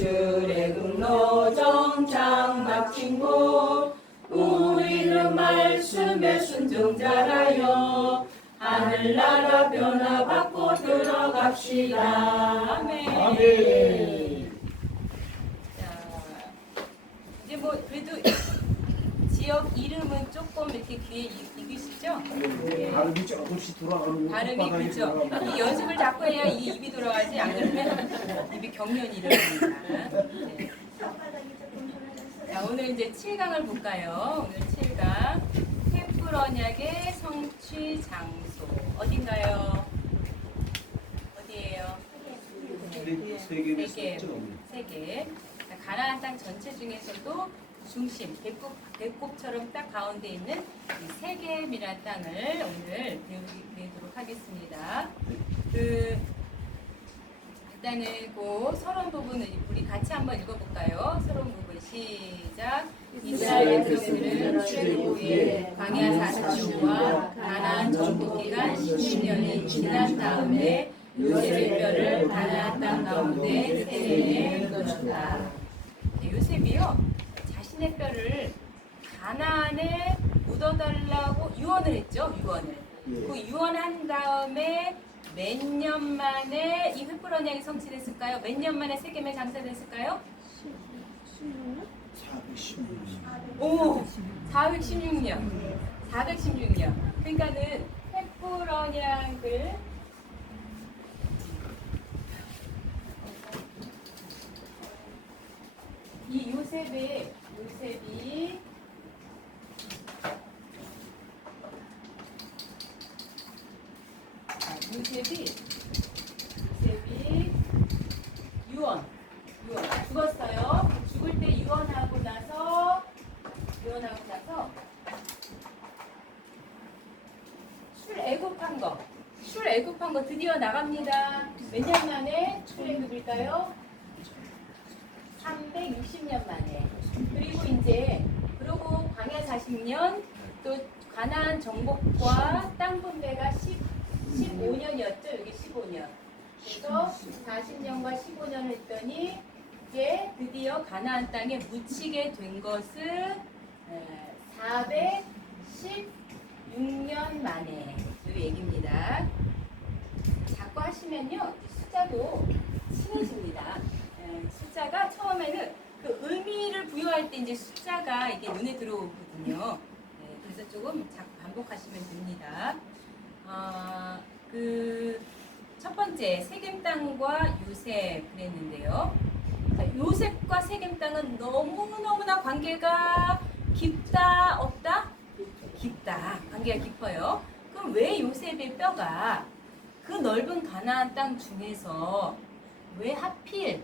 출애굽로 정착 마친 곳 우리는 말씀의 순종자라요 하늘나라 변화받고 들어갑시다. 아멘. 아멘. 자, 이제 뭐 그래도 지역 이름은 조금 이렇게 귀에 익으시죠? 네. 발음이 조금씩 돌아가는 거. 발음이 그렇죠. 이 연습을 자꾸 해야 이 입이 돌아가지 안 그러면 입이 경련이 일어납니다. 네. 자, 오늘 이제 7강을 볼까요? 오늘 7강 횃불 언약의 성취 장소 어딘가요? 어디예요? 세계. 가나안 땅 전체 중에서도 중심, 배꼽처럼 딱 가운데 있는 이 세겜이라는 땅을 오늘 배우도록 하겠습니다. 일단은 그 서론 부분을 우리 같이 한번 읽어볼까요? 서론 부분 시작. 이스라엘 백성들은 출애굽 후에 광야 40년과 가나안 정복 기간 10년이 지난 다음에 요셉의 뼈를 가나안 땅 가운데 세겜에 묻어줬다. 요셉이요 자신의 뼈를 가나안에 묻어달라고 유언을 했죠. 유언을. 그 유언한 다음에 몇 년 만에 이 횃불 언약이 성취됐을까요? 몇 년 만에 세겜에 장사됐을까요? 416년. 오, 416년. 416년. 그러니까는 횃불 언약을 이 요셉이 유언 죽었어요. 죽을 때 유언하고 나서 출애굽한 거 드디어 나갑니다. 몇 년 만에 출애굽일까요? 360년 만에. 그리고 이제 그러고 광야 40년 또 가나안 정복과 땅 분배가 15년이었죠. 여기 15년. 그래서 40년과 15년 했더니 이제 드디어 가나안 땅에 묻히게 된 것은 416년 만에 이 얘기입니다. 자꾸 하시면요 숫자도 친해집니다. 숫자가 처음에는 그 의미를 부여할 때 이제 숫자가 이게 눈에 들어오거든요. 그래서 조금 자꾸 반복하시면 됩니다. 그 첫 번째 세겜 땅과 요셉 그랬는데요. 자, 요셉과 세겜 땅은 너무나 관계가 깊다 없다? 깊다. 관계가 깊어요. 그럼 왜 요셉의 뼈가 그 넓은 가나안 땅 중에서 왜 하필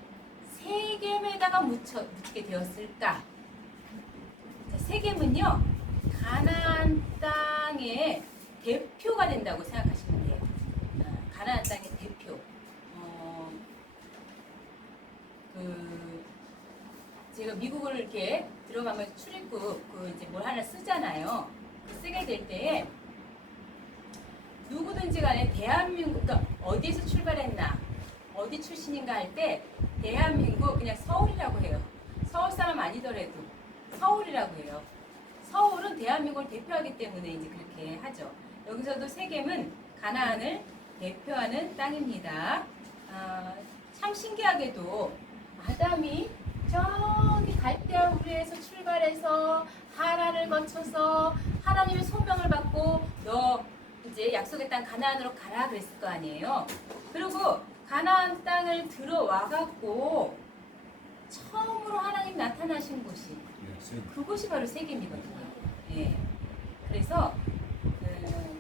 세겜에다가 묻히게 되었을까? 자, 세겜은요 가나안 땅의 대표가 된다고 생각하시면 돼요. 가나안 땅의 대표. 제가 미국을 이렇게 들어가면 출입국 이제 뭘 하나 쓰잖아요. 쓰게 될 때 누구든지 간에 대한민국 그러니까 어디에서 출발했나 어디 출신인가 할 때 대한민국 그냥 서울이라고 해요. 서울 사람 아니더라도 서울이라고 해요. 서울은 대한민국을 대표하기 때문에 이제 그렇게 하죠. 여기서도 세겜은 가나안을 대표하는 땅입니다. 참 신기하게도 아담이 저기 갈대아우리에서 출발해서 하란을 거쳐서 하나님의 소명을 받고 너 이제 약속의 땅 가나안으로 가라 그랬을 거 아니에요. 그리고 가나안 땅을 들어와갖고 처음으로 하나님 나타나신 곳이 그곳이 바로 세겜이거든요. 예. 그래서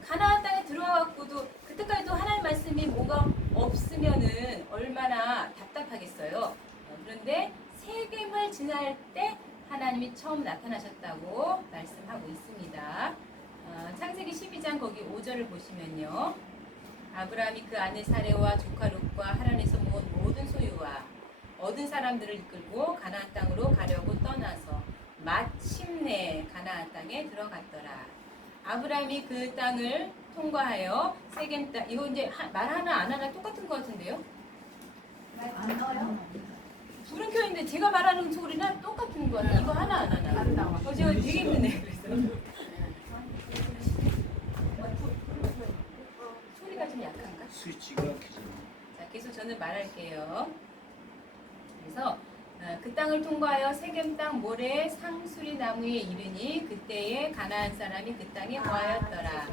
가나안 땅에 들어와갖고도 그때까지도 하나님 말씀이 뭐가 없으면은 얼마나 답답하겠어요. 그런데 세겜을 지날 때 하나님이 처음 나타나셨다고 말씀하고 있습니다. 창세기 12장 거기 5절을 보시면요. 아브라함이 그 아내 사레와 조카 롯과 하란에서 모은 모든 소유와 얻은 사람들을 이끌고 가나안 땅으로 가려고 떠나서 마침내 가나안 땅에 들어갔더라. 아브라함이 그 땅을 통과하여 세겜 땅 이거 이제 말 하나 안 하나 똑같은 것 같은데요? 안 나와요? 불은 켜 있는데 근데 제가 말하는 소리랑 똑같은 거 같아요. 이거 하나 안 하나. 안 나와. 제가 되게 힘드네. 그래서 소리가 좀 약한가? 스위치가 켜져. 자, 계속 저는 말할게요. 그래서 그 땅을 통과하여 세겜 땅 모래 상수리 나무에 이르니 그때에 가나안 사람이 그 땅에 거하였더라.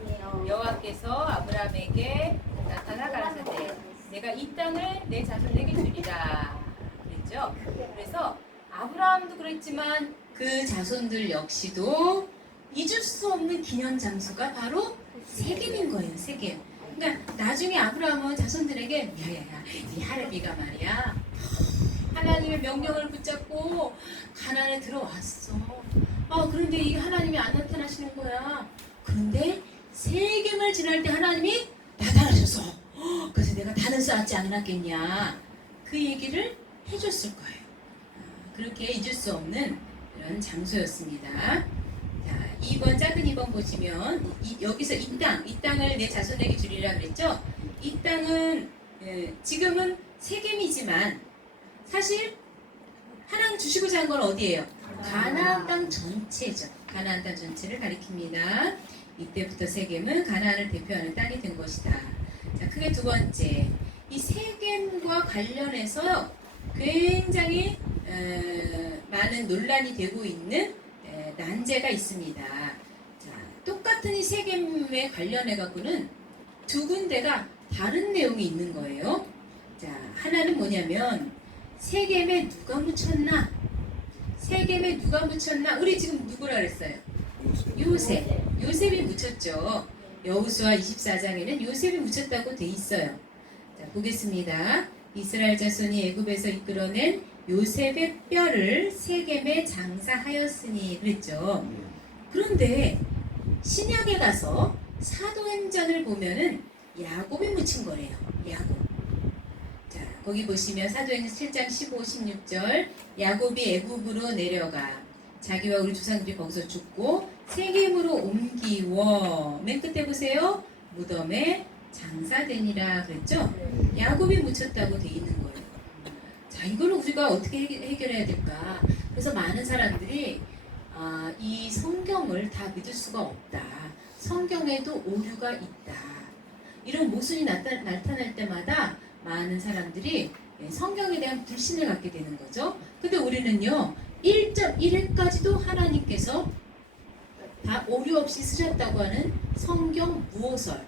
여호와께서 아브라함에게 나타나 가라사대 내가 이 땅을 내 자손에게 주리라 그랬죠. 그래서 아브라함도 그랬지만 그 자손들 역시도 잊을 수 없는 기념 장소가 바로 세겜인 거예요. 세겜. 그러니까 나중에 아브라함은 자손들에게 야야야 이 하레비가 말이야 하나님의 명령을 붙잡고 가나안에 들어왔어. 그런데 이 하나님이 안 나타나시는 거야. 그런데 세겜을 지날 때 하나님이 나타나셔서 그래서 내가 단을 쌓지 않았겠냐 그 얘기를 해줬을 거예요. 그렇게 잊을 수 없는 그런 장소였습니다. 자, 2번 작은 2번 보시면 여기서 이 땅을 내 자손에게 주리라 그랬죠. 이 땅은 지금은 세겜이지만 사실 하나님 주시고자 한 건 어디예요? 가나안 땅 전체죠. 가나안 땅 전체를 가리킵니다. 이때부터 세겜은 가나안을 대표하는 땅이 된 것이다. 자, 그게 두 번째. 이 세겜과 관련해서 굉장히 많은 논란이 되고 있는 난제가 있습니다. 자, 똑같은 이 세겜에 관련해 갖고는 두 군데가 다른 내용이 있는 거예요. 자, 하나는 뭐냐면 세겜에 누가 묻혔나? 세겜에 누가 묻혔나? 우리 지금 누구라 그랬어요? 요셉. 요셉이 묻혔죠. 여호수아 24장에는 요셉이 묻혔다고 돼 있어요. 자, 보겠습니다. 이스라엘 자손이 애굽에서 이끌어낸 요셉의 뼈를 세겜에 장사하였으니 그랬죠. 그런데 신약에 가서 사도행전을 보면은 야곱이 묻힌 거래요. 야곱. 자, 거기 보시면 사도행전 7장 15, 16절 야곱이 애굽으로 내려가 자기와 우리 조상들이 거기서 죽고 세겜으로 옮기워 맨 끝에 보세요. 무덤에 장사되니라 그랬죠. 야곱이 묻혔다고 돼 있는 거예요. 자, 이거는 우리가 어떻게 해결해야 될까? 그래서 많은 사람들이 이 성경을 다 믿을 수가 없다. 성경에도 오류가 있다. 이런 모순이 나타날 때마다 많은 사람들이 성경에 대한 불신을 갖게 되는 거죠. 근데 우리는요 1.1회까지도 하나님께서 다 오류 없이 쓰셨다고 하는 성경 무호설을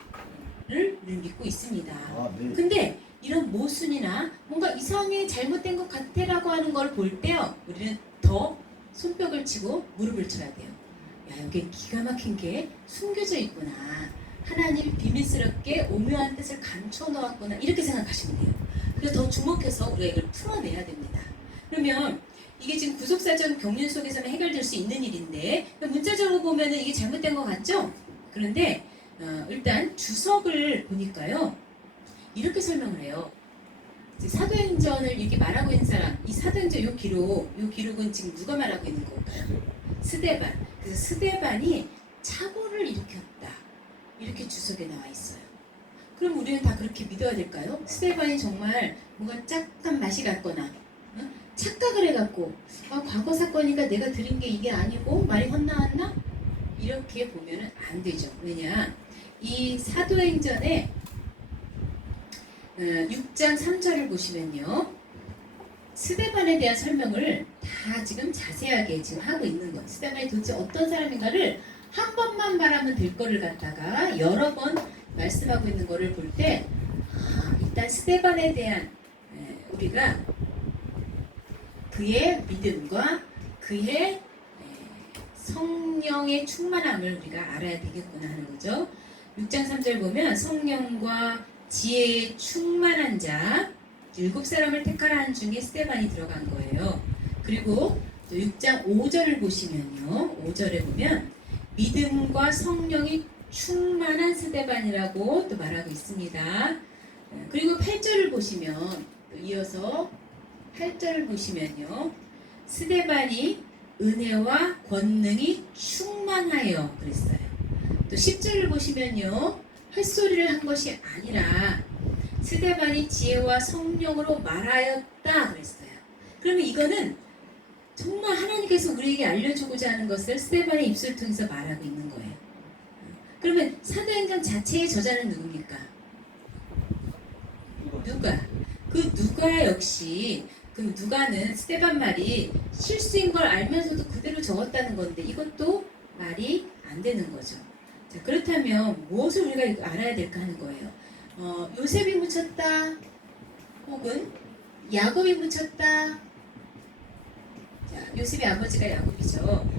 우리는 믿고 있습니다. 네. 근데 이런 모순이나 뭔가 이상하게 잘못된 것 같아라고 하는 걸 볼 때요 우리는 더 손뼉을 치고 무릎을 쳐야 돼요. 야, 여기 기가 막힌 게 숨겨져 있구나. 하나님 비밀스럽게 오묘한 뜻을 감춰 놓았구나. 이렇게 생각하시면 돼요. 그래서 더 주목해서 우리가 이걸 풀어내야 됩니다. 그러면 이게 지금 구속사전 경륜 속에서는 해결될 수 있는 일인데 문자적으로 보면은 이게 잘못된 것 같죠? 그런데 일단 주석을 보니까요 이렇게 설명을 해요. 사도행전을 이렇게 말하고 있는 사람, 이 사도행전 요 기록은 지금 누가 말하고 있는 걸까요? 스데반. 그래서 스데반이 착오를 일으켰다. 이렇게 주석에 나와 있어요. 그럼 우리는 다 그렇게 믿어야 될까요? 스데반이 정말 뭔가 약간 맛이 갔거나 착각을 해갖고 과거 사건이니까 내가 들은 게 이게 아니고 말이 헛나왔나? 이렇게 보면은 안 되죠. 왜냐? 이 사도행전에 6장 3절을 보시면요. 스데반에 대한 설명을 다 지금 자세하게 지금 하고 있는 거예요. 스데반이 도대체 어떤 사람인가를 한 번만 말하면 될 거를 갖다가 여러 번 말씀하고 있는 거를 볼 때 일단 스데반에 대한 우리가 그의 믿음과 그의 성령의 충만함을 우리가 알아야 되겠구나 하는 거죠. 6장 3절 보면 성령과 지혜에 충만한 자 7사람을 택하라 한 중에 스데반이 들어간 거예요. 그리고 또 6장 5절을 보시면요. 5절에 보면 믿음과 성령이 충만한 스데반이라고 또 말하고 있습니다. 그리고 8절을 보시면 또 이어서 8절을 보시면요. 스데반이 은혜와 권능이 충만하여 그랬어요. 또 10절을 보시면요. 헛소리를 한 것이 아니라 스데반이 지혜와 성령으로 말하였다 그랬어요. 그럼 그러면 이거는 정말 하나님께서 우리에게 알려주고자 하는 것을 스데반의 입술을 통해서 말하고 있는 거예요. 그러면 사도행전 자체의 저자는 누굽니까? 누가? 그 누가 역시 그 누가는 스데반 말이 실수인 걸 알면서도 그대로 적었다는 건데 이것도 말이 안 되는 거죠. 자, 그렇다면 무엇을 우리가 알아야 될까 하는 거예요. 요셉이 묻혔다 혹은 야곱이 묻혔다. 자, 요셉의 아버지가 야곱이죠.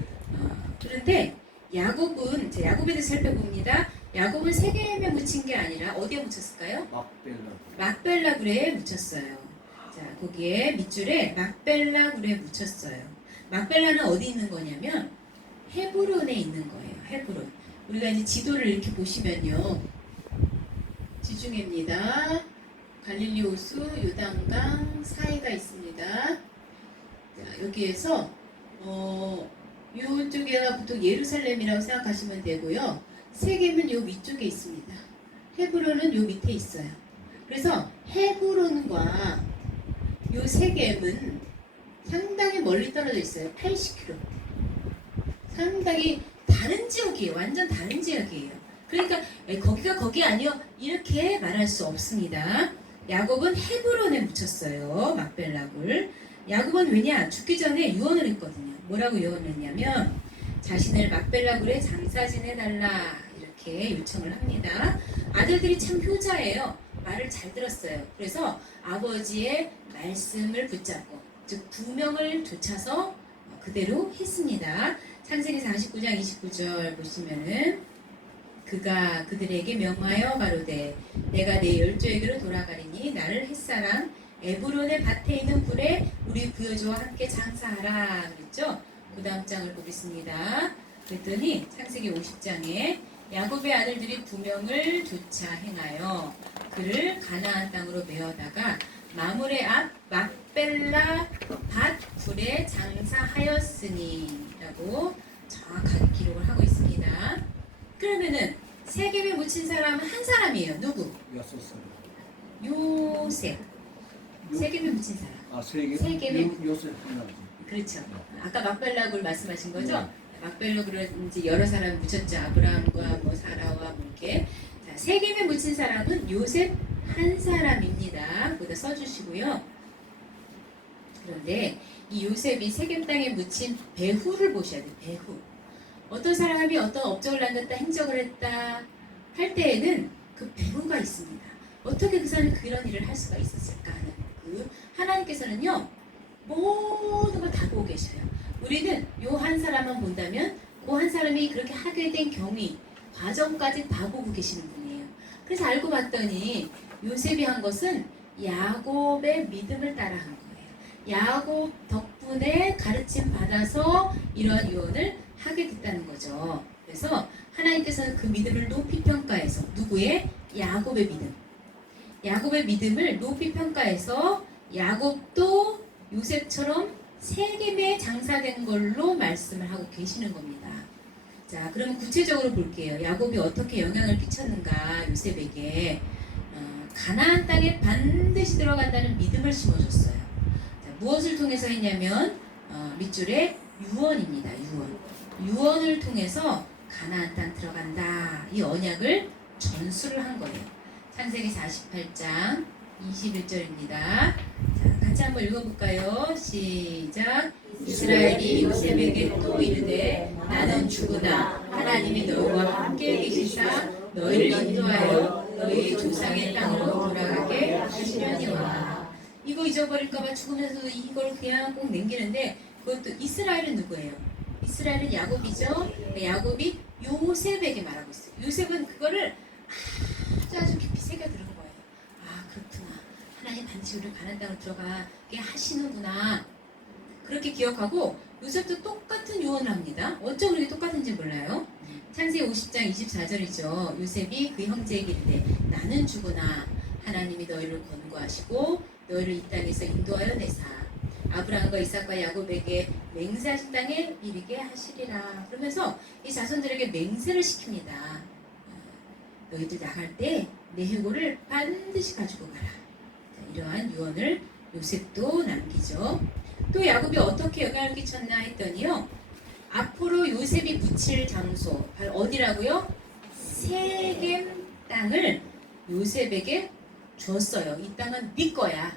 그런데 야곱은 야곱에 대해서 살펴봅니다. 야곱은 세겜에 묻힌 게 아니라 어디에 묻혔을까요? 막벨라 굴에 묻혔어요. 자, 거기에 밑줄에 막벨라 굴에 묻혔어요. 막벨라는 어디 있는 거냐면 헤브론에 있는 거예요. 헤브론. 우리가 이제 지도를 이렇게 보시면요. 지중해입니다. 갈릴리 호수, 요단강 사이가 있습니다. 자, 여기에서 이쪽에가 보통 예루살렘이라고 생각하시면 되고요. 세겜은 요 위쪽에 있습니다. 헤브론은 요 밑에 있어요. 그래서 헤브론과 요 세겜은 상당히 멀리 떨어져 있어요. 80km. 상당히 다른 지역이에요. 완전 다른 지역이에요. 그러니까 거기가 거기 아니요 이렇게 말할 수 없습니다. 야곱은 헤브론에 묻혔어요. 막벨락을. 야곱은 왜냐? 죽기 전에 유언을 했거든요. 뭐라고 유언을 했냐면 자신을 막벨라굴에 장사 지내달라 이렇게 요청을 합니다. 아들들이 참 효자예요. 말을 잘 들었어요. 그래서 아버지의 말씀을 붙잡고 즉 부명을 좇아서 그대로 했습니다. 창세기 49장 29절 보시면은 그가 그들에게 명하여 가로되 내가 내 열조에게로 돌아가리니 나를 햇사람 에브론의 밭에 있는 굴에 우리 부여조와 함께 장사하라 그랬죠. 그 다음 장을 보겠습니다. 그랬더니 창세기 50장에 야곱의 아들들이 부명을 조차 행하여 그를 가나안 땅으로 메어다가 마물의 앞 막벨라 밭 굴에 장사하였으니 라고 정확하게 기록을 하고 있습니다. 그러면은 세겜에 묻힌 사람은 한 사람이에요. 누구? 요셉. 세겜에 묻힌 사람. 세겜에 요셉 하나. 그렇죠. 아까 막벨락을 말씀하신 거죠? 막벨락으로 이제 여러 사람 묻혔죠. 아브라함과 뭐 사라와 뭐 이렇게. 자, 세겜에 묻힌 사람은 요셉 한 사람입니다. 거기다 써주시고요. 그런데 이 요셉이 세겜 땅에 묻힌 배후를 보셔야 돼요. 배후. 어떤 사람이 어떤 업적을 남겼다, 행적을 했다 할 때에는 그 배후가 있습니다. 어떻게 그 사람이 그런 일을 할 수가 있었을까 하는 그 하나님께서는요 모든 걸 다 보고 계셔요. 우리는 요 한 사람만 본다면 그 한 사람이 그렇게 하게 된 경위 과정까지 다 보고 계시는 분이에요. 그래서 알고 봤더니 요셉이 한 것은 야곱의 믿음을 따라 한 거예요. 야곱 덕분에 가르침 받아서 이러한 유언을 하게 됐다는 거죠. 그래서 하나님께서는 그 믿음을 높이 평가해서 누구의? 야곱의 믿음. 야곱의 믿음을 높이 평가해서 야곱도 요셉처럼 세겜에 장사된 걸로 말씀을 하고 계시는 겁니다. 자, 그럼 구체적으로 볼게요. 야곱이 어떻게 영향을 끼쳤는가 요셉에게. 가나안 땅에 반드시 들어간다는 믿음을 심어줬어요. 자, 무엇을 통해서 했냐면 밑줄에 유언입니다. 유언을 통해서 가나안 땅 들어간다. 이 언약을 전수를 한 거예요. 창세기 48장 21절입니다. 자, 같이 한번 읽어볼까요? 시작. 이스라엘이 요셉에게 또 이르되 나는 죽으나 하나님이 너희와 함께 계시사 너희를 인도하여 너희 조상의 땅으로 돌아가게 하시려니와. 이거 잊어버릴까봐 죽으면서도 이걸 그냥 꼭 남기는데 그것도 이스라엘은 누구예요? 이스라엘은 야곱이죠. 야곱이 요셉에게 말하고 있어요. 요셉은 그거를 아주 깊이 새겨들은 거예요. 아, 그렇구나. 하나님 반드시 우리를 가나안 땅으로 들어가게 하시는구나. 그렇게 기억하고 요셉도 똑같은 유언을 합니다. 어쩜 그렇게 똑같은지 몰라요. 창세기 50장 24절이죠. 요셉이 그 형제에게 이르되 나는 죽으나 하나님이 너희를 권고하시고 너희를 이 땅에서 인도하여 내사 아브라함과 이삭과 야곱에게 맹세하신 땅에 이르게 하시리라. 그러면서 이 자손들에게 맹세를 시킵니다. 너희들 나갈 때 내 회고를 반드시 가지고 가라. 자, 이러한 유언을 요셉도 남기죠. 또 야곱이 어떻게 영향을 끼쳤나 했더니요. 앞으로 요셉이 묻힐 장소, 바로 어디라고요? 세겜 땅을 요셉에게 줬어요. 이 땅은 네 거야.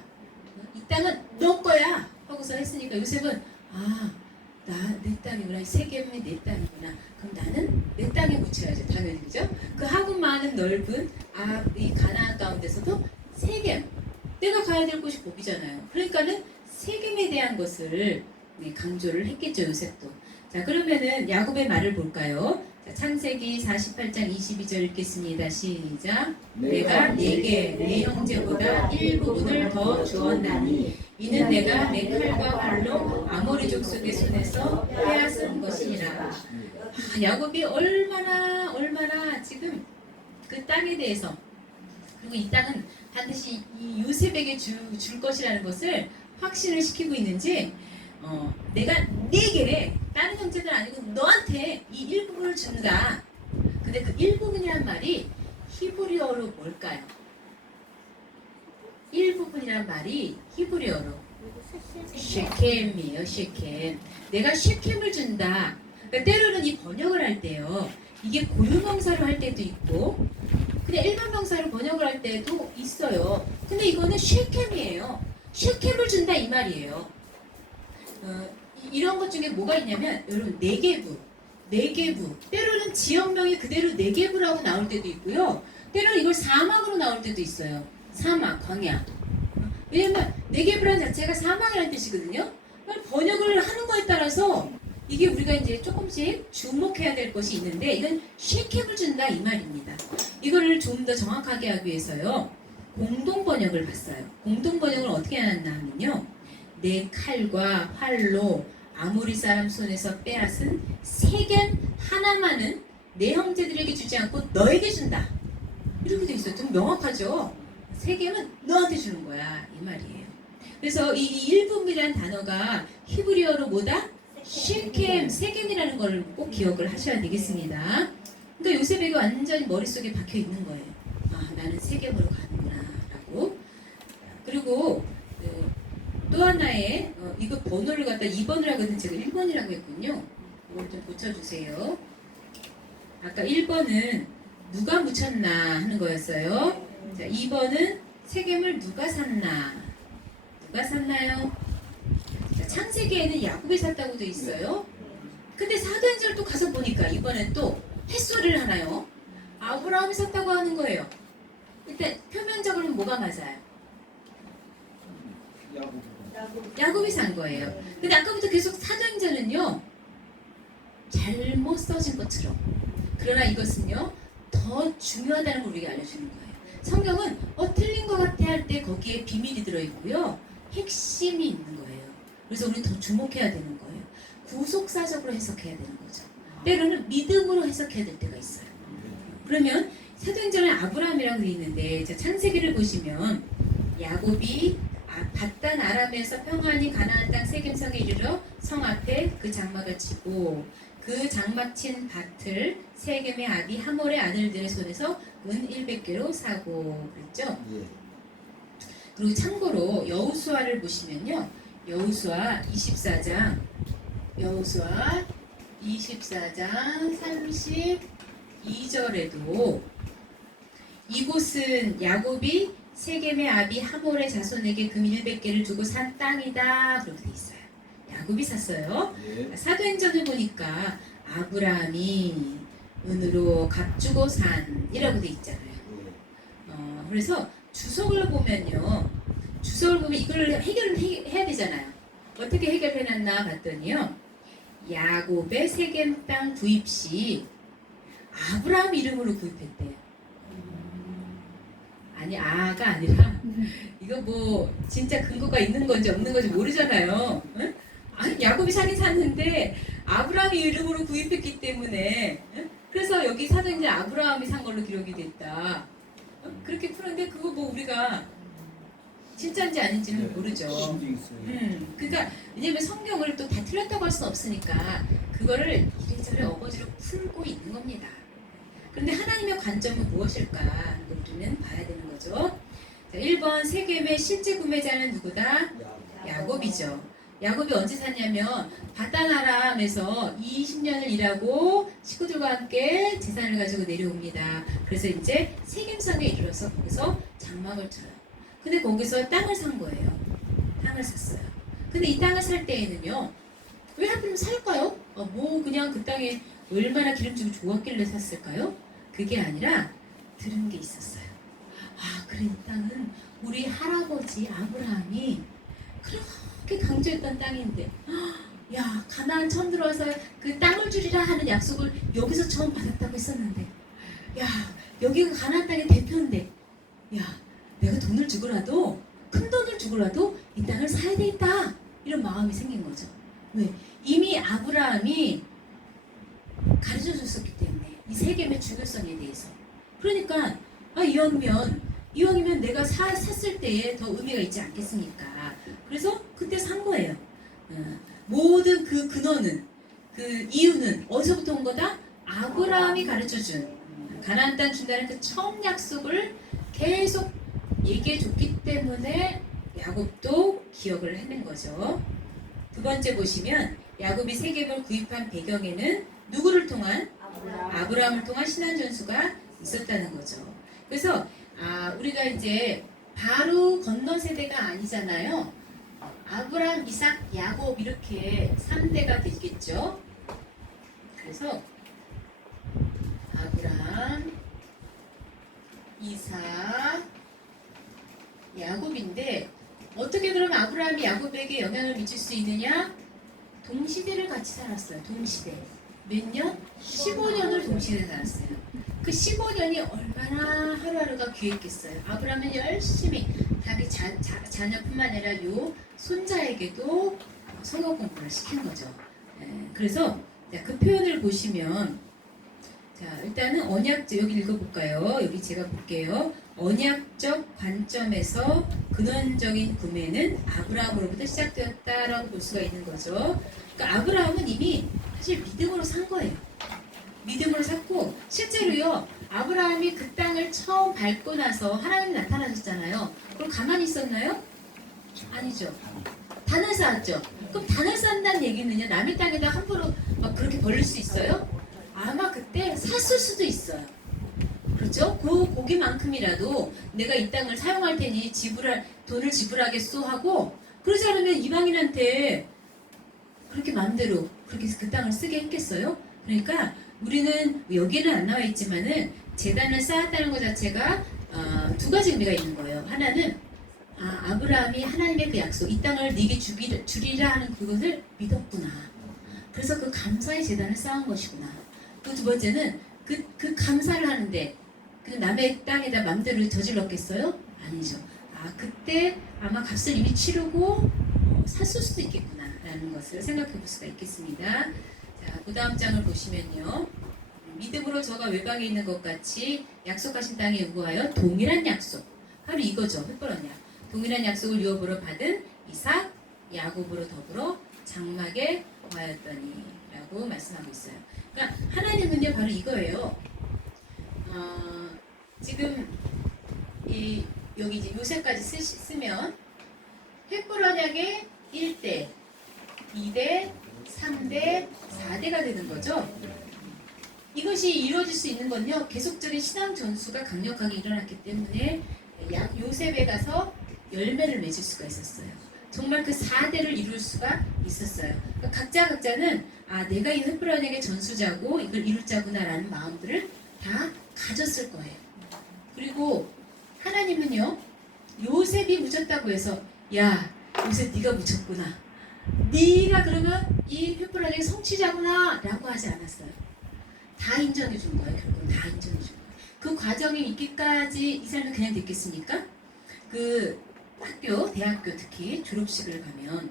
이 땅은 너 거야. 하고서 했으니까 요셉은 내 땅이구나. 세겜이 내 땅이구나. 그럼 나는 내 땅에 묻혀야죠. 당연히 그죠? 그 하고 많은 넓은 이 가나안 가운데서도 세겜, 내가 가야 될 곳이 거기잖아요. 그러니까는 세겜에 대한 것을 강조를 했겠죠. 요셉도. 자, 그러면은 야곱의 말을 볼까요? 자, 창세기 48장 22절 읽겠습니다. 시작. 내가 네게 네 형제보다 일부분을 더 주었나니 이는 내가 내 칼과 활로 아모리 족속의 손에서 빼앗은 것이니라. 야곱이 얼마나 지금 그 땅에 대해서, 그리고 이 땅은 반드시 이 요셉에게 줄 것이라는 것을 확신을 시키고 있는지, 내가 네게, 다른 형제들 아니고 너한테 이 일부분을 준다. 근데 그 일부분이란 말이 히브리어로 뭘까요? 일부분이란 말이 히브리어로 쉐켐이에요. 쉐켐. 내가 쉐켐을 준다. 그러니까 때로는 이 번역을 할 때요, 이게 고유명사로 할 때도 있고 그냥 일반 명사로 번역을 할 때도 있어요. 근데 이거는 쉐켐이에요. 쉐켐을 준다 이 말이에요. 이런 것 중에 뭐가 있냐면, 여러분, 네게부. 때로는 지역명이 그대로 네게부라고 나올 때도 있고요. 때로는 이걸 사막으로 나올 때도 있어요. 사막, 광야. 왜냐면 네게부라는 자체가 사막이라는 뜻이거든요. 번역을 하는 거에 따라서 이게 우리가 이제 조금씩 주목해야 될 것이 있는데, 이건 쉐켐을 준다 이 말입니다. 이거를 좀 더 정확하게 하기 위해서요, 공동 번역을 봤어요. 공동 번역을 어떻게 해놨나 하면요, 내 칼과 활로 아모리 사람 손에서 빼앗은 세겜 하나만은 내 형제들에게 주지 않고 너에게 준다. 이렇게 돼 있어요. 좀 명확하죠? 세겜은 너한테 주는 거야 이 말이에요. 그래서 이 일부분이라는 단어가 히브리어로 뭐다? 쉐켐, 세겜이라는 걸 꼭 기억을 하셔야 되겠습니다. 그러니까 요셉에게 완전히 머릿속에 박혀 있는 거예요. 나는 세겜으로 가는구나 라고. 그리고 또 하나의 이거 번호를 갖다 2번을 하거든. 제가 1번이라고 했군요. 이걸 좀 고쳐주세요. 아까 1번은 누가 묻혔나 하는 거였어요. 자, 2번은 세겜을 누가 샀나. 누가 샀나요? 자, 창세기에는 야곱이 샀다고 돼 있어요. 근데 사도행전을 또 가서 보니까 이번엔 또 햇소리를 하나요? 아브라함이 샀다고 하는 거예요. 일단 표면적으로는 뭐가 맞아요? 야곱이 산 거예요. 근데 아까부터 계속 사도행전은요, 잘못 써진 것처럼, 그러나 이것은요 더 중요하다는 걸 우리에게 알려주는 거예요. 성경은 틀린 것 같아 할 때 거기에 비밀이 들어있고요, 핵심이 있는 거예요. 그래서 우리는 더 주목해야 되는 거예요. 구속사적으로 해석해야 되는 거죠. 때로는 믿음으로 해석해야 될 때가 있어요. 그러면 사도행전에 아브라함이라고 되어 있는데, 자, 창세기를 보시면 야곱이 바단 아람에서 평안히 가나안 땅 세겜성에 이르러 성 앞에 그 장막을 치고, 그 장막 친 밭을 세겜의 아비 하몰의 아들들의 손에서 은 100개로 사고 그랬죠. 그리고 참고로 여호수아를 보시면요, 여호수아 24장 32절에도 이곳은 야곱이 세겜의 아비 하몰의 자손에게 금 100개를 주고 산 땅이다 그렇게 돼 있어요. 야곱이 샀어요. 사도행전을 보니까 아브라함이 은으로 값주고 산이라고 돼 있잖아요. 그래서 주석을 보면 이걸 해결을 해야 되잖아요. 어떻게 해결해놨나 봤더니요, 야곱의 세겜 땅 구입 시 아브라함 이름으로 구입했대요. 아니, 아가 아니라, 이거 뭐 진짜 근거가 있는 건지 없는 건지 모르잖아요. 응? 야곱이 사긴 샀는데 아브라함이 이름으로 구입했기 때문에, 그래서 여기 사도행전 아브라함이 산 걸로 기록이 됐다. 그렇게 푸는데 그거 뭐 우리가 진짜인지 아닌지는 모르죠. 그러니까 왜냐면 성경을 또 다 틀렸다고 할 수는 없으니까 그거를 이래저래 어거지로 풀고 있는 겁니다. 그런데 하나님의 관점은 무엇일까 하는 걸 우리는 봐야 되는 거죠. 자, 1번 세겜의 실제 구매자는 누구다? 야곱이죠. 야곱이 언제 샀냐면 바다나람에서 20년을 일하고 식구들과 함께 재산을 가지고 내려옵니다. 그래서 이제 세겜성에 이르러서 거기서 장막을 쳐요. 근데 거기서 땅을 산 거예요. 땅을 샀어요. 근데 이 땅을 살 때에는요, 왜 하필 살까요? 뭐 그냥 그 땅에 얼마나 기름지고 좋았길래 샀을까요? 그게 아니라 들은 게 있었어요. 아, 그래, 이 땅은 우리 할아버지 아브라함이 그렇게 강조했던 땅인데, 야, 가나안 처음 들어와서 그 땅을 주리라 하는 약속을 여기서 처음 받았다고 했었는데, 야, 여기가 가나안 땅의 대표인데, 야, 내가 돈을 주고라도, 큰 돈을 주고라도 이 땅을 사야 되겠다, 이런 마음이 생긴 거죠. 왜? 이미 아브라함이 가르쳐 줬었기 때문에 이 세겜의 중요성에 대해서. 그러니까 이왕이면 내가 샀을 때에 더 의미가 있지 않겠습니까? 그래서 그때 산 거예요. 모든 그 근원은, 그 이유는 어디서부터 온 거다? 아브라함이 가르쳐준 가나안 땅 준다는 그 처음 약속을 계속 얘기해 줬기 때문에 야곱도 기억을 해낸 거죠. 두 번째 보시면 야곱이 세겜을 구입한 배경에는 누구를 통한? 아브라함을 통한 신앙 전수가 있었다는 거죠. 그래서 우리가 이제 바로 건너 세대가 아니잖아요. 아브라함, 이삭, 야곱 이렇게 3대가 되겠죠. 그래서 아브라함, 이삭, 야곱인데 어떻게 그러면 아브라함이 야곱에게 영향을 미칠 수 있느냐? 동시대를 같이 살았어요. 동시대. 몇 년? 15년을 동시대 살았어요. 그 15년이 얼마나 하루하루가 귀했겠어요. 아브라함은 열심히 자기 자녀뿐만 아니라 요 손자에게도 성경 공부를 시킨 거죠. 그래서 그 표현을 보시면, 자, 일단은 언약적, 여기 읽어볼까요? 여기 제가 볼게요. 언약적 관점에서 근원적인 구매는 아브라함으로부터 시작되었다라고 볼 수가 있는 거죠. 그러니까 아브라함은 이미 사실 믿음으로 산 거예요. 믿음으로 샀고, 실제로요, 아브라함이 그 땅을 처음 밟고 나서 하나님이 나타나셨잖아요. 그럼 가만히 있었나요? 아니죠. 단을 쌓았죠. 그럼 단을 쌓는다는 얘기는요, 남의 땅에다 함부로 막 그렇게 벌릴 수 있어요? 아마 그때 샀을 수도 있어요. 그렇죠? 그 고기만큼이라도 내가 이 땅을 사용할 테니 돈을 지불하겠소 하고, 그러지 않으면 이방인한테 그렇게 마음대로 그렇게 그 땅을 쓰게 했겠어요? 그러니까 우리는 여기는 안 나와 있지만은 제단을 쌓았다는 것 자체가 두 가지 의미가 있는 거예요. 하나는 아브라함이 하나님의 그 약속, 이 땅을 네게 주리라 하는 그것을 믿었구나. 그래서 그 감사의 제단을 쌓은 것이구나. 또 두 번째는 그 감사를 하는데 그 남의 땅에다 맘대로 저질렀겠어요? 아니죠. 그때 아마 값을 이미 치르고 샀을 수도 있겠구나 라는 것을 생각해 볼 수가 있겠습니다. 자, 그 다음 장을 보시면요, 믿음으로 저가 외방에 있는 것 같이 약속하신 땅에 요구하여 동일한 약속, 바로 이거죠. 햇벌언약. 동일한 약속을 유업으로 받은 이삭, 야곱으로 더불어 장막에 거하였더니 라고 말씀하고 있어요. 그러니까 하나님은요, 바로 이거예요. 지금 여기 이제 요새까지 쓰면 햇불 언약의 1대, 2대, 3대, 4대가 되는 거죠. 이것이 이루어질 수 있는 건요, 계속적인 신앙 전수가 강력하게 일어났기 때문에 요셉에 가서 열매를 맺을 수가 있었어요. 정말 그 4대를 이룰 수가 있었어요. 그러니까 각자는 내가 이 햇불 언약의 전수자고 이걸 이룰 자구나라는 마음들을 다 가졌을 거예요. 그리고 하나님은요, 요셉이 묻혔다고 해서 야, 요셉 네가 묻혔구나, 네가 그러면 이 햇불 언약의 성취자구나 라고 하지 않았어요. 다 인정해 준 거예요. 결국은 다 인정해 준 거예요. 그 과정이 있기까지 이 사람은 그냥 됐겠습니까? 그 대학교 특히 졸업식을 가면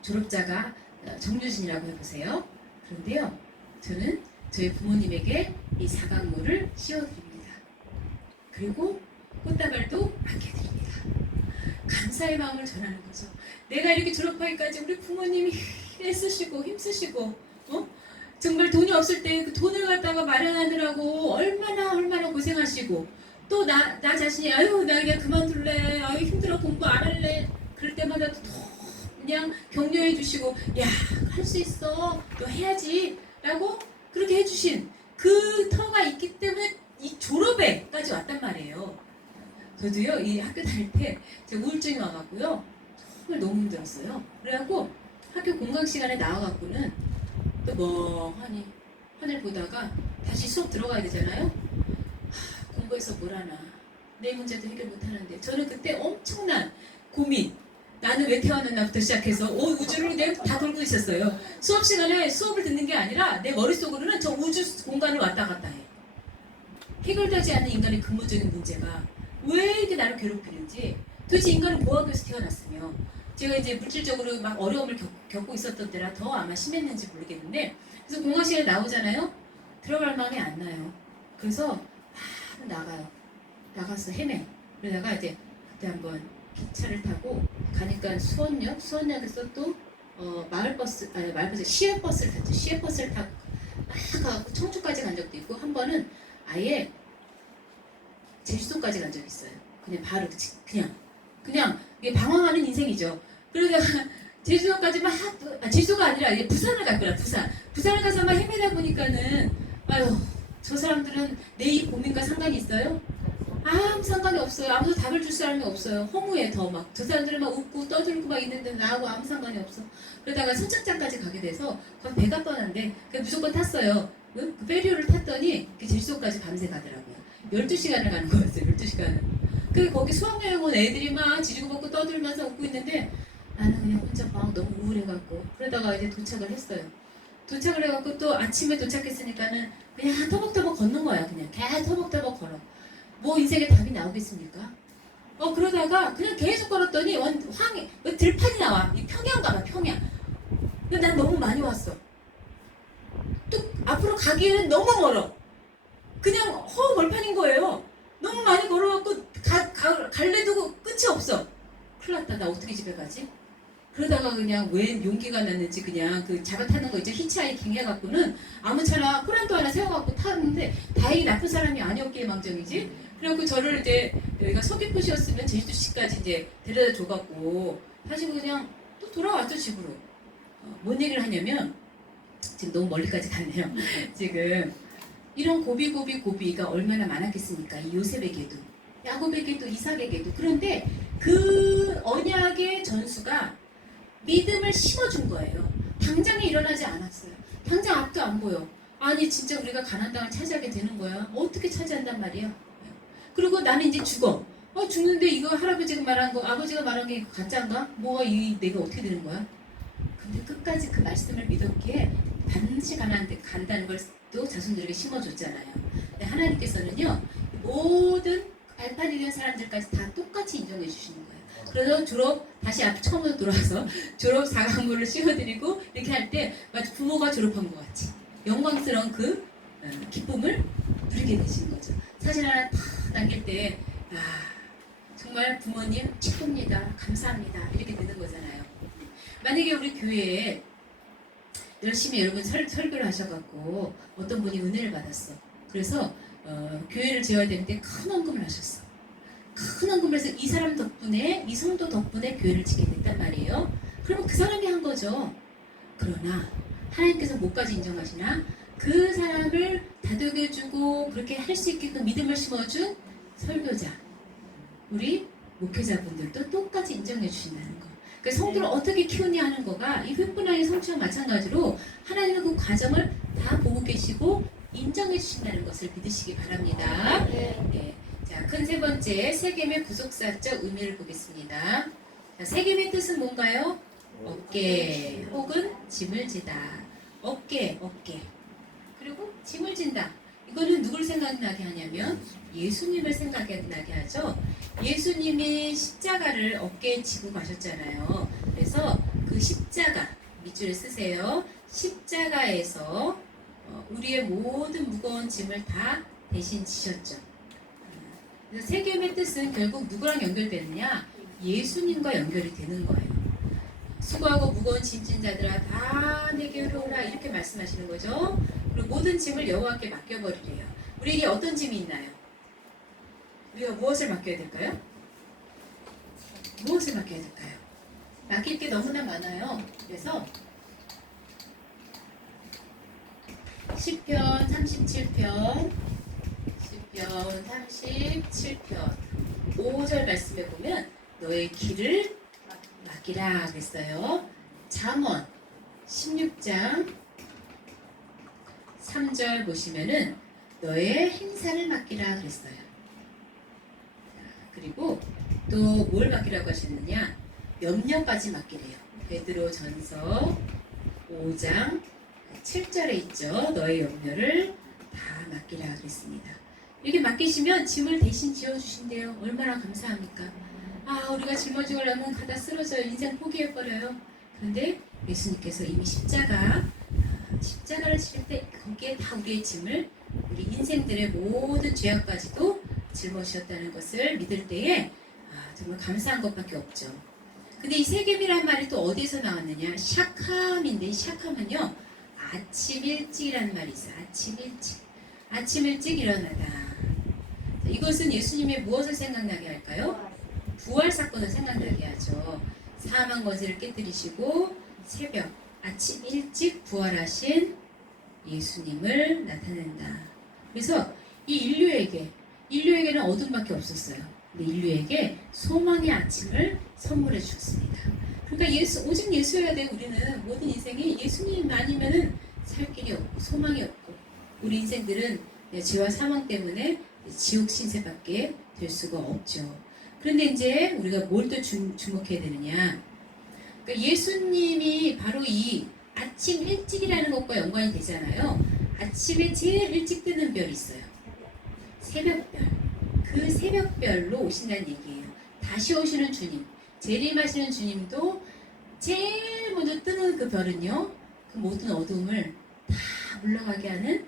졸업자가 정유진이라고 해보세요. 그런데요, 저는 저희 부모님에게 이 사각모를 씌워드립니다. 그리고 꽃다발도 맡겨드립니다. 감사의 마음을 전하는 거죠. 내가 이렇게 졸업하기까지 우리 부모님이 애쓰시고 힘쓰시고 정말 돈이 없을 때 그 돈을 갖다가 마련하느라고 얼마나 고생하시고, 또 나 자신이 나 그냥 그만둘래, 힘들어 공부 안 할래, 그럴 때마다 그냥 격려해 주시고 야, 할 수 있어. 너 해야지. 라고 그렇게 해주신 그 터가 있기 때문에 이 졸업에까지 왔단 말이에요. 저도요, 이 학교 다닐 때 제가 우울증이 와갖고요. 정말 너무 힘들었어요. 그래갖고 학교 공강 시간에 나와갖고는 또 멍하니 하늘 보다가 다시 수업 들어가야 되잖아요. 공부해서 뭘 하나. 내 문제도 해결 못하는데. 저는 그때 엄청난 고민. 나는 왜 태어났나부터 시작해서 우주를 그냥 다 돌고 있었어요. 수업 시간에 수업을 듣는 게 아니라 내 머릿속으로는 저 우주 공간을 왔다 갔다 해. 해결되지 않는 인간의 근본적인 문제가 왜 이렇게 나를 괴롭히는지, 도대체 인간은 뭐 하기 위해서 태어났으며, 제가 이제 물질적으로 막 어려움을 겪고 있었던 때라 더 아마 심했는지 모르겠는데, 그래서 공강 시간에 나오잖아요. 들어갈 마음이 안 나요. 그래서 나가요. 나가서 헤매. 그러다가 이제 그때 한번 기차를 타고 가니까 수원역에서 또 마을버스, 시외버스를 탔죠. 시외버스를 타고 막 가고 청주까지 간 적도 있고, 한 번은 아예 제주도까지 간 적이 있어요. 그냥 바로 그냥 이게 방황하는 인생이죠. 그러다가 제주도까지 제주도가 아니라 이제 부산을 갔구나. 부산을 가서 막 헤매다 보니까는 아유, 저 사람들은 내 이 고민과 상관이 있어요? 아무 상관이 없어요. 아무도 답을 줄 사람이 없어요. 허무해. 더 막 저 사람들은 막 웃고 떠들고 막 있는데 나하고 아무 상관이 없어. 그러다가 선착장까지 가게 돼서 거기 배가 떠난데 무조건 탔어요. 그 페리오를 탔더니 제주도까지 밤새 가더라고요. 12시간을 가는 거였어요. 12시간을. 그래서 거기 수학여행 온 애들이 막 지지고 볶고 떠들면서 웃고 있는데 나는 그냥 혼자 막 너무 우울해갖고, 그러다가 이제 도착을 했어요. 도착을 해갖고 또 아침에 도착했으니까는 그냥 터벅터벅 걷는 거야. 그냥 계속 터벅터벅 걸어. 뭐 인생에 답이 나오겠습니까? 그러다가 그냥 계속 걸었더니 들판이 나와. 이 평야인가 봐, 평야. 근데 난 너무 많이 왔어. 또 앞으로 가기에는 너무 멀어. 그냥 허허벌판인 거예요. 너무 많이 걸어갖고 갈래도 끝이 없어. 큰일 났다. 나 어떻게 집에 가지? 그러다가 그냥 왜 용기가 났는지 그냥 그 잡아 타는 거 있죠. 히치하이킹 해갖고는 아무 차나 호란도 하나 세워갖고 탔는데 다행히 나쁜 사람이 아니었기에 망정이지. 그래갖고 저를 이제 여기가 서귀포시였으면 제주도시까지 이제 데려다 줘갖고 다시 그냥 또 돌아왔죠, 집으로. 뭔 얘기를 하냐면 지금 너무 멀리까지 갔네요. 지금 이런 고비가 얼마나 많았겠습니까? 이 요셉에게도, 야곱에게도, 이삭에게도. 그런데 그 언약의 전수가 믿음을 심어준 거예요. 당장에 일어나지 않았어요. 당장 앞도 안 보여. 아니 진짜 우리가 가나안 땅을 차지하게 되는 거야. 어떻게 차지한단 말이야. 그리고 나는 이제 죽어. 죽는데 이거 할아버지가 말한 거, 아버지가 말한 게 가짜인가? 내가 어떻게 되는 거야? 근데 끝까지 그 말씀을 믿었기에 반드시 가나안 데 간다는 걸 또 자손들에게 심어줬잖아요. 근데 하나님께서는요, 모든 발판이 된 사람들까지 다 똑같이 인정해 주시는 거예요. 그래서 다시 처음으로 돌아와서 졸업 사과문을 씌워드리고 이렇게 할 때 마치 부모가 졸업한 것 같이 영광스러운 그 기쁨을 누리게 되시는 거죠. 사진 하나 탁 남길 때 정말 부모님 최고입니다. 감사합니다. 이렇게 되는 거잖아요. 만약에 우리 교회에 열심히 여러분 설교를 하셔갖고 어떤 분이 은혜를 받았어. 그래서 교회를 지어야 되는데 큰 헌금을 하셨어. 큰 헌금을 해서 이 사람 덕분에, 이 성도 덕분에 교회를 짓게 됐단 말이에요. 그러면 그 사람이 한 거죠. 그러나 하나님께서 뭐까지 인정하시나? 그 사람을 다독여주고 그렇게 할 수 있게 그 믿음을 심어준 설교자, 우리 목회자분들도 똑같이 인정해 주신다는 거. 그 성도를 어떻게 키우냐 하는 거가 이 횃불나의 성취와 마찬가지로 하나님은 그 과정을 다 보고 계시고 인정해 주신다는 것을 믿으시기 바랍니다. 네. 자, 큰 세 번째, 세겜의 구속사적 의미를 보겠습니다. 자, 세겜의 뜻은 뭔가요? 어깨 혹은 짐을 지다. 어깨. 그리고 짐을 진다. 이거는 누굴 생각나게 하냐면 예수님을 생각나게 하죠. 예수님이 십자가를 어깨에 지고 가셨잖아요. 그래서 그 십자가, 밑줄에 쓰세요. 십자가에서 우리의 모든 무거운 짐을 다 대신 지셨죠. 그래서 세겜의 뜻은 결국 누구랑 연결되느냐? 예수님과 연결이 되는 거예요. 수고하고 무거운 짐진 자들아 다 내게로 오라, 이렇게 말씀하시는 거죠. 그리고 모든 짐을 여호와께 맡겨버리래요. 우리에게 어떤 짐이 있나요? 우리가 무엇을 맡겨야 될까요? 무엇을 맡겨야 될까요? 맡길 게 너무나 많아요. 그래서 시편 37편 37편 5절 말씀에 보면 너의 길을 맡기라 그랬어요. 잠언 16장 3절 보시면은 너의 행사를 맡기라 그랬어요. 그리고 또 뭘 맡기라고 하셨느냐? 염려까지 맡기래요. 베드로 전서 5장 7절에 있죠. 너의 염려를 다 맡기라 그랬습니다. 이렇게 맡기시면 짐을 대신 지어주신대요. 얼마나 감사합니까? 아, 우리가 짊어지려면 가다 쓰러져요. 인생 포기해버려요. 그런데 예수님께서 이미 십자가를 치를 때 거기에 다 우리의 짐을, 우리 인생들의 모든 죄악까지도 짊어지셨다는 것을 믿을 때에 정말 감사한 것밖에 없죠. 근데 이 세겜이란 말이 또 어디서 나왔느냐? 샤캄인데, 샤캄은요 아침 일찍이라는 말이 있어요. 아침 일찍 일어나다. 이것은 예수님의 무엇을 생각나게 할까요? 부활 사건을 생각나게 하죠. 사망 권세를 깨뜨리시고 새벽 아침 일찍 부활하신 예수님을 나타낸다. 그래서 이 인류에게는 어둠밖에 없었어요. 근데 인류에게 소망의 아침을 선물해 주셨습니다. 그러니까 오직 예수여야 돼. 우리는 모든 인생이 예수님 아니면은 살 길이 없고 소망이 없고, 우리 인생들은 죄와 사망 때문에 지옥 신세밖에 될 수가 없죠. 그런데 이제 우리가 뭘 또 주목해야 되느냐? 그러니까 예수님이 바로 이 아침 일찍이라는 것과 연관이 되잖아요. 아침에 제일 일찍 뜨는 별이 있어요. 새벽별. 그 새벽별로 오신다는 얘기예요. 다시 오시는 주님, 재림하시는 주님도 제일 먼저 뜨는 그 별은요, 그 모든 어둠을 다 물러가게 하는,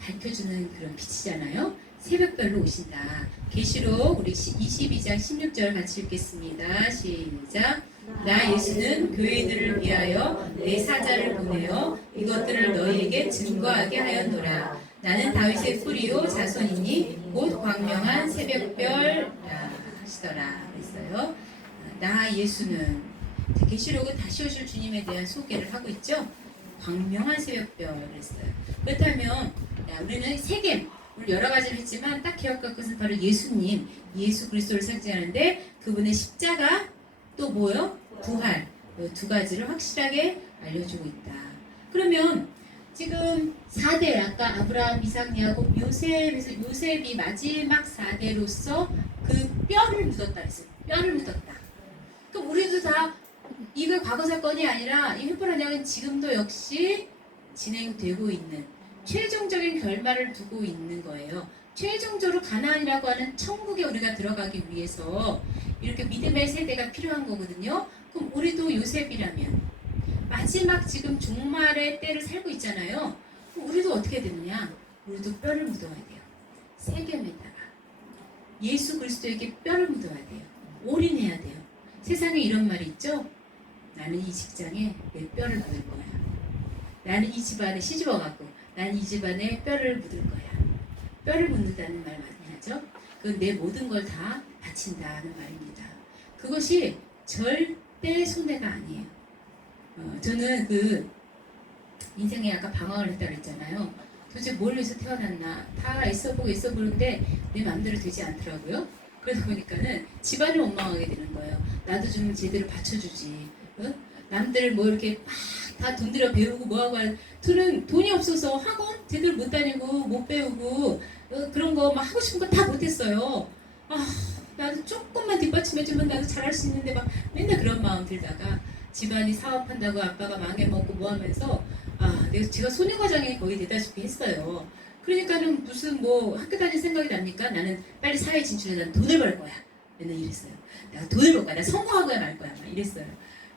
밝혀주는 그런 빛이잖아요. 새벽별로 오신다. 계시록 우리 22장 16절 같이 읽겠습니다. 시작. 나 예수는 교회들을 위하여 내 사자를 보내어 이것들을 너희에게 증거하게 하였노라. 나는 다윗의 뿌리요 자손이니 곧 광명한 새벽별이라 하시더라 그랬어요. 나 예수는, 계시록은 다시 오실 주님에 대한 소개를 하고 있죠. 광명한 새벽별 그랬어요. 그렇다면 우리는 세겜, 오늘 여러 가지를 했지만 딱 기억할 것은 바로 예수님, 예수 그리스도를 상징하는데 그분의 십자가, 또 뭐요? 부활, 두 가지를 확실하게 알려주고 있다. 그러면 지금 4대, 아까 아브라함, 이삭, 야곱, 요셉에서 요셉이 마지막 4대로서 그 뼈를 묻었다 했어요. 뼈를 묻었다. 그럼 우리도 다 이거 과거 사건이 아니라 이 횃불 한양은 지금도 역시 진행되고 있는, 최종적인 결말을 두고 있는 거예요. 최종적으로 가나안이라고 하는 천국에 우리가 들어가기 위해서 이렇게 믿음의 세대가 필요한 거거든요. 그럼 우리도 요셉이라면 마지막 지금 종말의 때를 살고 있잖아요. 그럼 우리도 어떻게 되느냐? 우리도 뼈를 묻어야 돼요. 세겜에다가 예수 그리스도에게 뼈를 묻어야 돼요. 올인해야 돼요. 세상에 이런 말이 있죠. 나는 이 직장에 내 뼈를 묻을 거야. 나는 이 집안에 시집와갖고 나는 이 집안에 뼈를 묻을 거야. 뼈를 묻는다는 말 많이 하죠. 그건 내 모든 걸 다 바친다는 말입니다. 그것이 절대 손해가 아니에요. 저는 그 인생에 약간 방황을 했다고 했잖아요. 도대체 뭘 위해서 태어났나, 다 애써보는데 내 마음대로 되지 않더라고요. 그러다 보니까는 집안을 원망하게 되는 거예요. 나도 좀 제대로 받쳐주지. 남들 뭐 이렇게 막 다 돈 들여 배우고 뭐하고 저는 돈이 없어서 학원 제대로 못 다니고 못 배우고 그런 거 막 하고 싶은 거 다 못했어요. 나도 조금만 뒷받침해주면 나도 잘할 수 있는데 막 맨날 그런 마음 들다가 집안이 사업한다고 아빠가 망해먹고 뭐하면서 제가 소녀과정이 거의 되다시피 했어요. 그러니까는 무슨 뭐 학교 다닐 생각이 납니까? 나는 빨리 사회 진출해, 난 돈을 벌 거야. 맨날 이랬어요. 내가 돈을 벌 거야. 나 성공하고야 말 거야. 막 이랬어요.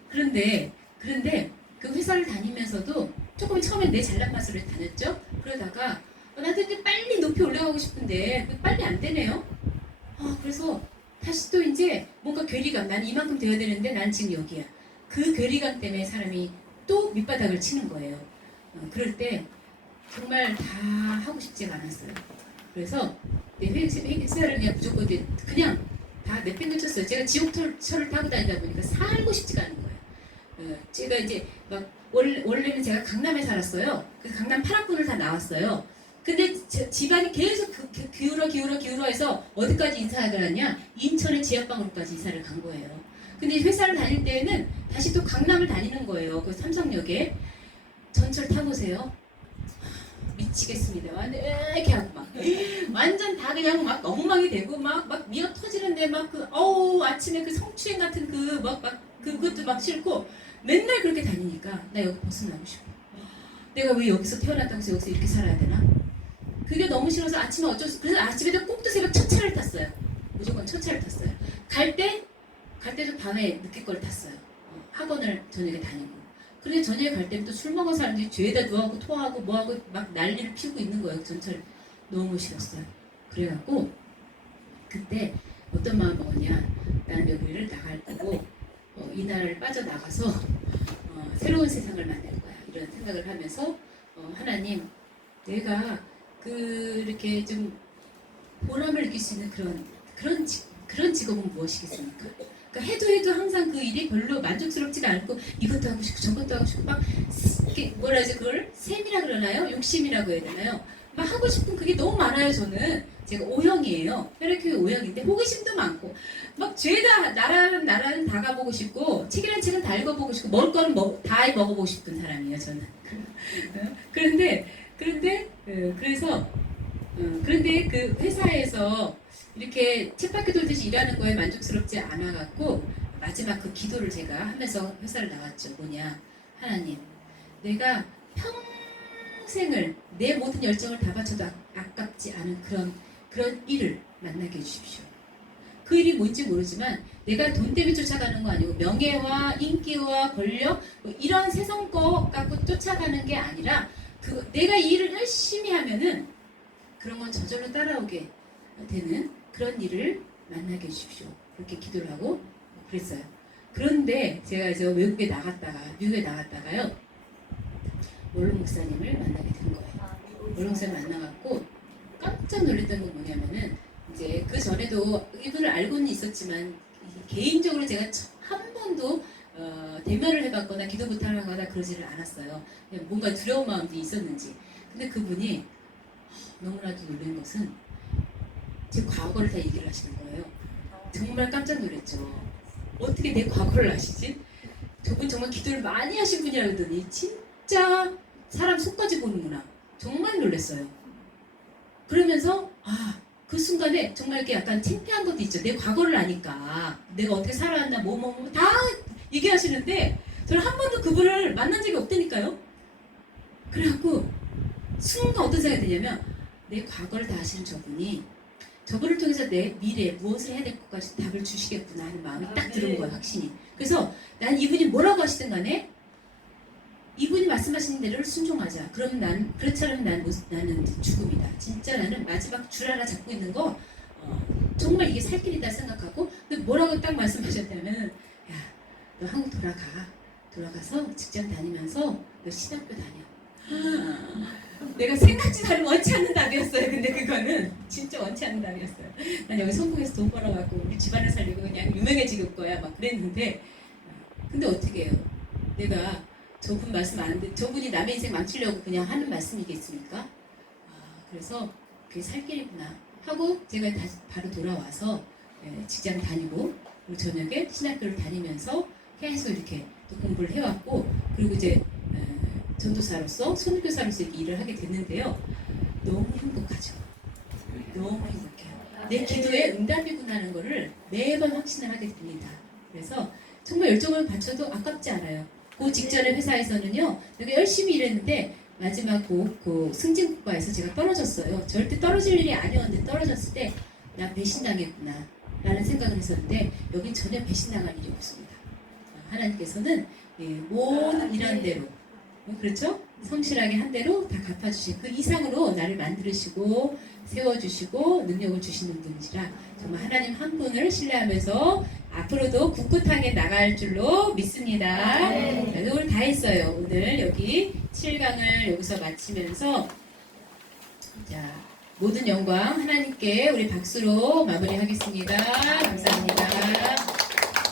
그런데 그 회사를 다니면서도 조금 처음에 내 잘난 맛으로 다녔죠. 그러다가 나도 이제 빨리 높이 올라가고 싶은데 빨리 안 되네요. 그래서 다시 또 이제 뭔가 괴리감, 난 이만큼 되어야 되는데 난 지금 여기야. 그 괴리감 때문에 사람이 또 밑바닥을 치는 거예요. 그럴 때 정말 다 하고 싶지가 않았어요. 그래서 내 회사를 그냥 무조건 그냥 다 내팽개쳤어요. 제가 지옥철을 타고 다니다 보니까 살고 싶지가 않은 거예요. 제가 이제 막 원래는 제가 강남에 살았어요. 그래서 강남 8학군을 다 나왔어요. 근데 집안이 계속 기울어 해서 어디까지 이사를 하냐? 인천의 지하방으로까지 이사를 간 거예요. 근데 회사를 다닐 때에는 다시 또 강남을 다니는 거예요. 그 삼성역에. 전철 타보세요. 미치겠습니다. 완전 이렇게 하고 막 완전 다 그냥 막 엉망이 되고 막 미어 터지는데 막 그 아침에 그 성추행 같은 그 그것도 막 싫고 맨날 그렇게 다니니까 나 여기 벗어나고 싶어. 내가 왜 여기서 태어났다고 해서 여기서 이렇게 살아야 되나? 그게 너무 싫어서 아침에 그래서 아침에도 꼭두 새벽 첫 차를 탔어요. 무조건 첫 차를 탔어요. 갈 때도 밤에 늦게 걸 탔어요. 학원을 저녁에 다니고. 그런데 저녁에 갈 때는 또 술 먹은 사람들이 죄에다 누워하고 토하고 뭐하고 막 난리를 피우고 있는 거예요. 전철 너무 싫었어요. 그래갖고 그때 어떤 마음 먹었냐. 나는 여기를 나갈 거고 이 나라를 빠져나가서 새로운 세상을 만들 거야. 이런 생각을 하면서 하나님 내가 이렇게 좀 보람을 느낄 수 있는 그런 직업은 무엇이겠습니까? 그러니까 해도 항상 그 일이 별로 만족스럽지가 않고 이것도 하고 싶고 저것도 하고 싶고 막 뭐라 하지 그걸 셈이라 그러나요? 욕심이라고 해야 되나요? 막 하고 싶은 그게 너무 많아요. 저는 제가 O형이에요. 혈액형이 O형인데 호기심도 많고 막 죄다 나라는 다 가보고 싶고 책이란 책은 다 읽어보고 싶고 먹을 거는 다 먹어보고 싶은 사람이에요. 저는. 그런데 그 회사에서 이렇게 쳇바퀴 돌듯이 일하는 거에 만족스럽지 않아갖고 마지막 그 기도를 제가 하면서 회사를 나왔죠. 뭐냐, 하나님, 내가 평생을 내 모든 열정을 다 바쳐도 아깝지 않은 그런 일을 만나게 해주십시오. 그 일이 뭔지 모르지만 내가 돈 때문에 쫓아가는 거 아니고 명예와 인기와 권력 뭐 이런 세상 거 갖고 쫓아가는 게 아니라 내가 이 일을 열심히 하면은 그런 건 저절로 따라오게 되는 그런 일을 만나게 해주십시오. 그렇게 기도를 하고 그랬어요. 그런데 제가 이제 미국에 나갔다가요. 원룸 목사님을 만나게 된 거예요. 원룸 목사님 만나갖고 깜짝 놀랐던 건 뭐냐면은 이제 그 전에도 이분을 알고는 있었지만 개인적으로 제가 한 번도 대면을 해봤거나 기도 부탁을 하거나 그러지를 않았어요. 그냥 뭔가 두려운 마음도 있었는지. 근데 그분이 너무나도 놀란 것은 제 과거를 다 얘기를 하시는 거예요. 정말 깜짝 놀랐죠. 어떻게 내 과거를 아시지? 저분 정말 기도를 많이 하신 분이라 그러더니 진짜 사람 속까지 보는구나. 정말 놀랐어요. 그러면서 그 순간에 정말 이렇게 약간 창피한 것도 있죠. 내 과거를 아니까 내가 어떻게 살아왔나 다 얘기하시는데 저는 한 번도 그분을 만난 적이 없다니까요. 그래갖고 순간 어떤 생각이 드냐면 내 과거를 다 아시는 저분을 통해서 내 미래에 무엇을 해야 될 것까지 답을 주시겠구나 하는 마음이 딱 들은 거예요. 확신이. 그래서 난 이분이 뭐라고 하시든 간에 이분이 말씀하시는 대로 순종하자. 그럼 그렇지 않으면 나는 죽음이다. 진짜 나는 마지막 줄 하나 잡고 있는 거 정말 이게 살 길이다 생각하고 근데 뭐라고 딱 말씀하셨냐면 야, 너 한국 돌아가서 직장 다니면서 너 신학교 다녀. 내가 생각지도 않은 원치 않는 답이었어요. 근데 그거는 진짜 원치 않는 답이었어요. 난 여기 성공해서 돈 벌어갖고 우리 집안을 살리고 그냥 유명해질 거야 막 그랬는데 근데 어떻게 해요? 내가 저분 말씀 안 듣, 저분이 남의 인생 망치려고 그냥 하는 말씀이겠습니까? 그래서 그게 살 길이구나 하고 제가 다시 바로 돌아와서 직장 다니고 그리고 저녁에 신학교를 다니면서 계속 이렇게 또 공부를 해왔고 그리고 이제 전도사로서 선교사로서 이렇게 일을 하게 됐는데요. 너무 행복하죠. 너무 행복해요. 내 기도에 응답이구나 하는 거를 매번 확신을 하게 됩니다. 그래서 정말 열정을 바쳐도 아깝지 않아요. 그 직전에 회사에서는요. 되게 열심히 일했는데 마지막 그 승진국가에서 제가 떨어졌어요. 절대 떨어질 일이 아니었는데 떨어졌을 때 나 배신당했구나 라는 생각을 했었는데 여긴 전혀 배신당할 일이 없습니다. 하나님께서는 모든 일한 대로 그렇죠? 성실하게 한 대로 다 갚아주시고 그 이상으로 나를 만들으시고 세워주시고 능력을 주시는 분이시라 정말 하나님 한 분을 신뢰하면서 앞으로도 굳굳하게 나갈 줄로 믿습니다. 오늘 다 했어요. 오늘 여기 7강을 여기서 마치면서 자 모든 영광 하나님께 우리 박수로 마무리하겠습니다. 감사합니다.